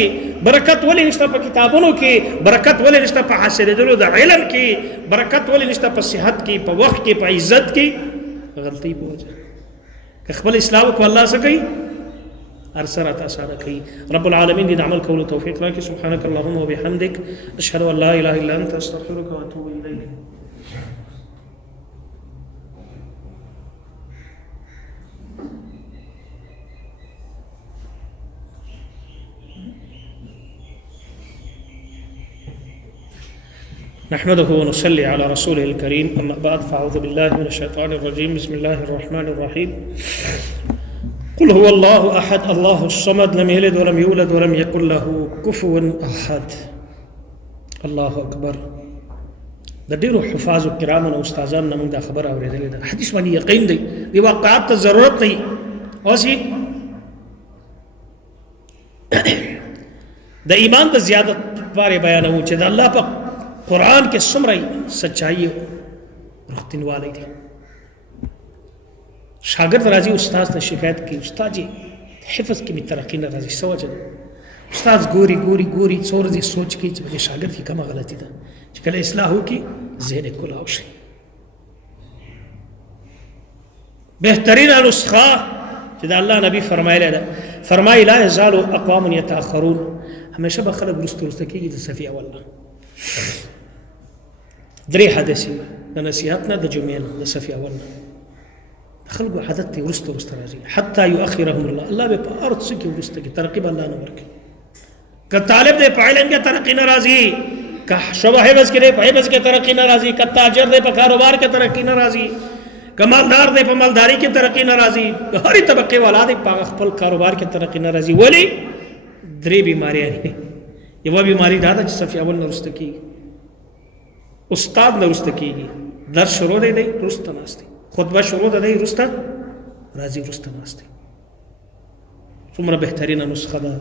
برکت ولی نشته په کتابونو کې، برکت ولی نشته په حاصلېدلو د علم کې، برکت ولی نشته په صحت کې، په وخت کې، په عزت کې. غلطي په وجه که خپل اصلاح وکړو الله څه کوي؟ هر څه راته اسانه کوي. رب العالمین دې د عمل کولو توفیق راکړي. سبحانك اللهم وبحمدك اشهد ان لا اله الا انت استغفرك واتوب اليك. نحمده ونصلي على رسوله الكريم، أما بعد فأعوذ بالله من الشيطان الرجيم. بسم الله الرحمن الرحيم. قل هو الله أحد الله الصمد لم يلد ولم يولد ولم يكن له كفوا أحد. الله أكبر. د ډیرو حفاظ کرام او استادان نن دا خبر اوریدلې ده، حدیث باندې یقین دی، دی واقعات ته ضرورت نه اوسې د ایمان د زیادت لپاره بیانوي چې د الله په قرآن کې څومره سچایي رښتینوالی دی. شاګرد راځي استاد ته شکایت کوي، استاد جی حفظ کې مې ترقي نه راځي، څه وجه ده؟ استاد ګوري څو ورځې سوچ کوي چې د شاګرد کې کومه غلطي ده، چې کله اصلاح وکړي ذهن یې کلاو شي. بهترینه نسخه چې د الله نبی فرمایلی ده، فرمایي لا یزال اقوام یتاخرون، همیشه به خلک وروسته کېږي د صفي اول نه. درې حدث د نصیحت نه، د جمعې نه، د صفي اول نه. خلکو عادت دی وروسته راځي، حتی یؤخرهم الله، الله به په هر څه کې وروسته کې ترقي به الله نه ورکوي. که طالب دی په علم کې ترقي نه راځي، که شعبه حفظ کې دی په حفظ کې ترقي نه راځي، که تاجر دی په کاروبار کې ترقي نه راځي، که مالدار دی په مالداري کې ترقي نه راځي، هرې طبقې والا دی په خپل کاروبار کې ترقي نه راځي. ولې؟ درې بیماریاں دي. یوه بیماری دا ده چې صفي اول نه وروسته کېږي، استاد نه وروسته کېږي، درس شروع دی وروسته ناست دی، خطبه شروع ده دی وروسته راځي، وروسته ناست دی. څومره بهترینه نسخه ده.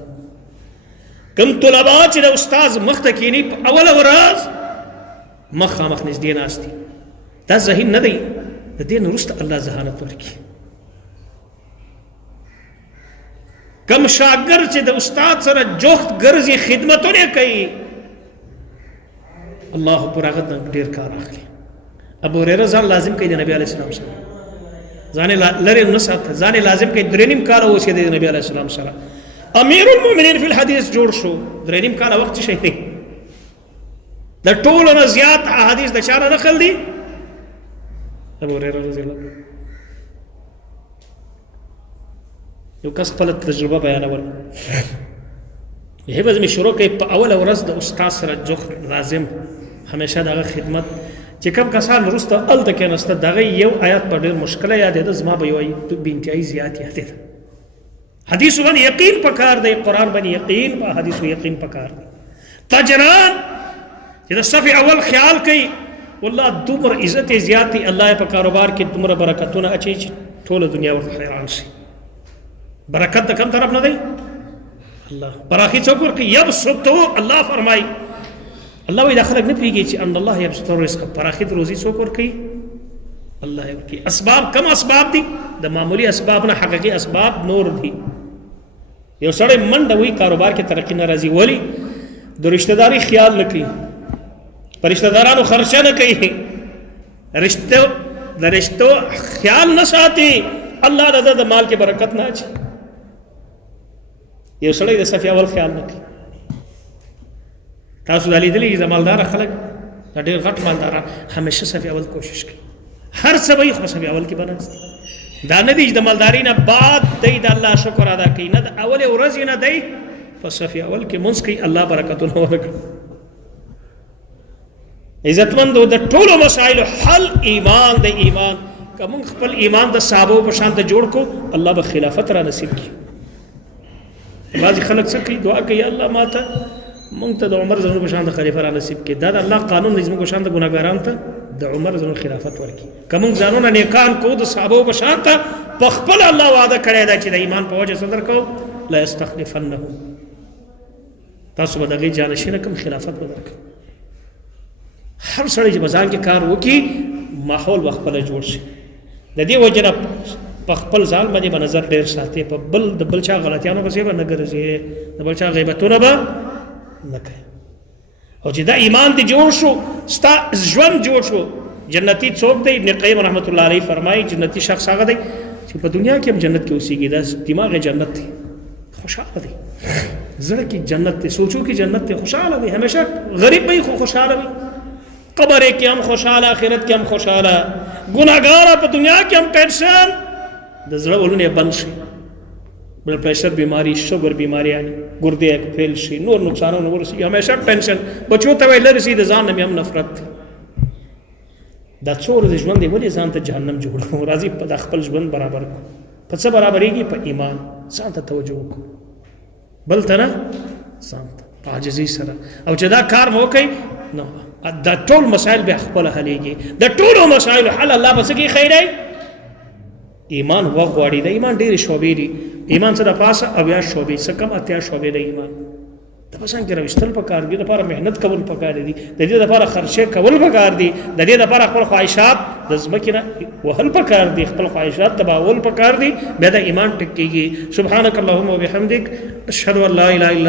کوم طلبا چې د استاد مخ ته کښېني په اوله ورځ مخامخ نږدې ناست دي، دا ذهین نه دی، د دې نه وروسته الله ذهانت ورکړي. کم شاګرد چې د استاد سره جوخت ګرځي، خدمتونه کوي، الله پر هغه ډېر کار اخلي. ابو هريره ځان لازم کوي د نبی علیه السلام سره، ځان لرې نه ساته، ځان لازم کوي. 3.5 کاله اوسېد د نبی علیه السلام سره، امیر المؤمنین فی الحدیث جوړ شو. 3.5 کاله وخت شي دی. د ټولو نه زیات احادیث د چا نه نقل دي؟ ابو هريره رضی الله عنه. یو کس خپل تجربه بیانوله، حفظ مې شروع کړي په اوله ورځ د استاد سره جوخت لازم، همیشه دغه خدمت. چې کوم کسان وروسته هلته کېناسته د هغه یو آیات په ډېر مشکله یادېده، زما به یو بې انتهایي زیات یادېده. حدیثو باندې یقین پکار دی، قرآن باندې یقین، په حدیثو یقین پکار دی. تاجران چې د صف اول خیال کوي، والله دومره عزت یې زیات دی، الله یې په کاروبار کې دومره برکتونه اچوي چې ټوله دنیا ورته حیران شي. برکت د کوم طرف نه دی؟ الله. پراخي څوک ورکوي؟ یبسطو، الله فرمایي، الله وایي دا خلک نه پوهېږي چې ان الله یبسط الرزق، پراخي د روزي څوک ورکوي؟ الله یې ورکوي. اسباب کم اسباب دي؟ د معمولي اسباب نه حقیقي اسباب نور دي. یو سړی منډه وي کاروبار کې ترقي نه راځي، ولې؟ د رشته داري خیال نه کوي، په رشته دارانو خرچه نه کوي، د رشتو خیال نه ساتي، الله د مال کې برکت نه اچي. یو سړی د صفي اول خیال نه کوي. تاسو دا لیدلي چې د مالداره خلک، د ډېر غټ مالداران همیشه صفي اول کوشش کوي، هر څه به یې خو صفي اول کې به ناست دي. دا نه دی د مالداري نه بعد دی د الله شکر ادا کوي، نه د اول ورځ نه دی په صف اول کې منځ کوي، الله برکتونه ورکړي. عزتمندو د ټولو مسایلو حل ایمان د ایمان که موږ خپل ایمان د صحابو په شان ته جوړ کو، الله به خلافت را نصیب کړي. بعضې خلک څه کوي؟ دعا کوي یا الله ماته موږ ته د عمر زنو په شان د خلیفه را نصیب کړي. دا د الله قانون دی، زموږ په شان د ګناهګارانو ته د عمر زنو خلافت ورکړي. که موږ ځانونه نیکان کو د صحابو په شان ته، په خپل الله وعده کړی ده چې د ایمان په وجه صدر کو لا یستخلفنهم، تاسو به د هغې جانشینه کوم خلافت به درکړي. هر سړی چې په ځان کې کار وکړي ماحول به خپله جوړ شي. د دې وجه نه په خپل ځان باندې به نظر ډېر ساتي، په بل د بل چا غلطیانو پسې به نه ګرځي، د بل چا غیبتونه به نه کوي. او چې دا ایمان دې جوړ شو، ستا ژوند جوړ شو. جنتی څوک دی؟ ابن قیم رحمت الله علیه فرمایي جنتی شخص هغه دی چې په دنیا کې هم جنت کې اوسېږي، دا دماغ جنت دی، خوشحاله دی، زړه کې جنت دی، سوچو کې جنت دی، خوشحاله دی، همیشه غریب وي خو خوشحاله وي، قبر کې هم خوشحاله، آخرت کې هم خوشحاله. ګناهګار په دنیا کې هم ټینشن، د زړه ولونه بند شي، بلډ پریشر بیماری، شوګر بیماریانې، ګردې فیل شي، نور نقصانونه ورسېږي، همیشه ټینشن. بچو ته وایي لرې سي د ځان نه مې هم نفرت دی. دا څو ورځې ژوند دی ولې ځان ته جهنم جوړ کړو؟ راځي په دا خپل ژوند برابر کړو. په څه برابرېږي؟ په ایمان. ځان ته توجه وکړو، بل ته نه، ځان ته په عاجزۍ سره. او چې دا کار مو وکړئ نو دا ټول مسایل به خپله حلېږي. د ټولو مسایلو حل الله به څه کوي؟ خیری ایمان وغواړي. د ایمان ډېرې شعبې دي. ایمان څه د پاسه اویا شعبې، څه کم اتیا شعبې د ایمان. د پسان کې راوستل پکار دي، د لپاره محنت کول پکار دي، د دې لپاره خرچې کول پکار دي، د دې لپاره خپل خواهشات د ځمکې نه وهل پکار دي، خپل خواهشات تباول پکار دي، بیا د ایمان ټیک کېږي. سبحانک اللهم وبحمدک اشهد ان لا اله الا